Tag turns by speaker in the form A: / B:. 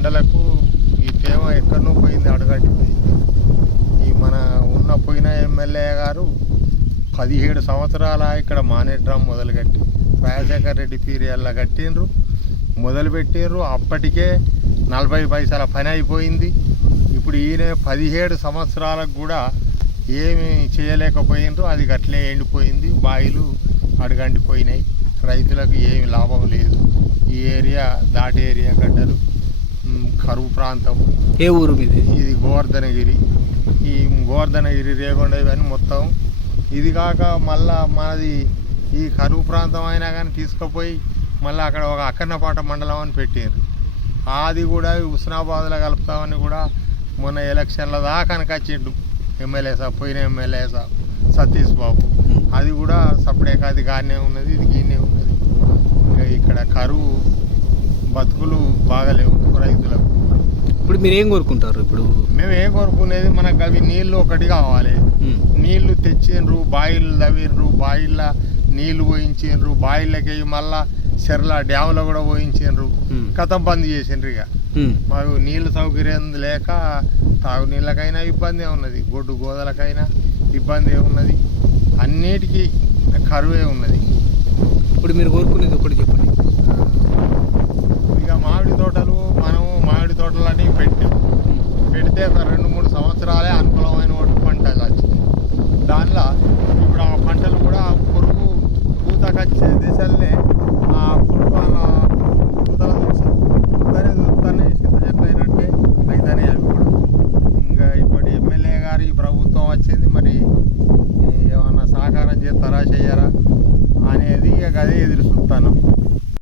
A: ఎండలకు ఈ తేమ ఎక్కడనో పోయింది అడగట్టింది ఈ మన ఉన్న పోయిన ఎమ్మెల్యే గారు పదిహేడు సంవత్సరాల ఇక్కడ మానేడ్రామ్ మొదలుగట్టి. రాజశేఖర్ రెడ్డి పీరియడ్లో కట్టిండ్రు మొదలుపెట్టిండ్రు అప్పటికే నలభై పైసల పని అయిపోయింది. ఇప్పుడు ఈయన పదిహేడు సంవత్సరాలకు కూడా ఏమి చేయలేకపోయినరు అది గట్లే ఎండిపోయింది. బాయిలు అడుగండిపోయినాయి రైతులకు ఏమి లాభం లేదు. ఈ ఏరియా దాటి ఏరియా గడ్డలు. కరువు ప్రాంతం.
B: ఏ ఊరు మీది?
A: ఇది గోవర్ధనగిరి. ఈ గోవర్ధనగిరి రేగొండ ఇవన్నీ మొత్తం ఇది కాక మళ్ళా మనది ఈ కరువు ప్రాంతం అయినా కానీ తీసుకుపోయి మళ్ళీ అక్కడ ఒక అక్కన్నపాట మండలం అని పెట్టారు అది కూడా హుస్నాబాద్లో కలుపుతామని కూడా మొన్న ఎలక్షన్ల దాకా వచ్చిండు ఎమ్మెల్యే సాబ్ పోయిన ఎమ్మెల్యే సాబ్ సతీష్ బాబు. అది కూడా సపరేట్ అది గానే ఉన్నది ఇది గీనే ఉన్నది. ఇంకా ఇక్కడ కరువు బతుకులు బాగలేవు రైతులకు.
B: ఇప్పుడు మీరు ఏం కోరుకుంటారు ఇప్పుడు?
A: మేము ఏం కోరుకునేది మనకు అవి నీళ్ళు ఒకటి కావాలి. నీళ్ళు తెచ్చిండ్రు బాయిలు తవ్విండ్రు బాయిల నీళ్ళు పోయించిండ్రు బాయిలకి మళ్ళా చెర్ల డ్యాములో కూడా పోయించిండ్రు. కథం బంద్ చేసిండ్రు ఇక. మాకు నీళ్ళ సౌకర్యం లేక తాగునీళ్ళకైనా ఇబ్బంది ఉన్నది. గొడ్డు గోదలకైనా ఇబ్బంది ఉన్నది. అన్నిటికీ కరువే ఉన్నది.
B: ఇప్పుడు మీరు కోరుకునేది ఒకటి
A: తోటలు మనం మామిడి తోటలు అనేవి పెట్టాం. పెడితే రెండు మూడు సంవత్సరాలే అనుకూలమైన ఒక పంటలు వచ్చినాయి దానిలో ఇప్పుడు ఆ పంటలు కూడా పురుగు పూతకొచ్చే దిశల్నే ఆ పురుగు అలా పూతలు వచ్చి పూతనే చూస్తూనే చింత అయితేనే అవి కూడా. ఇంకా ఇప్పటి ఎమ్మెల్యే గారి ప్రభుత్వం వచ్చింది మరి ఏమన్నా సహకారం చేస్తారా చెయ్యరా అనేది ఇక అదే ఎదురు చూస్తాను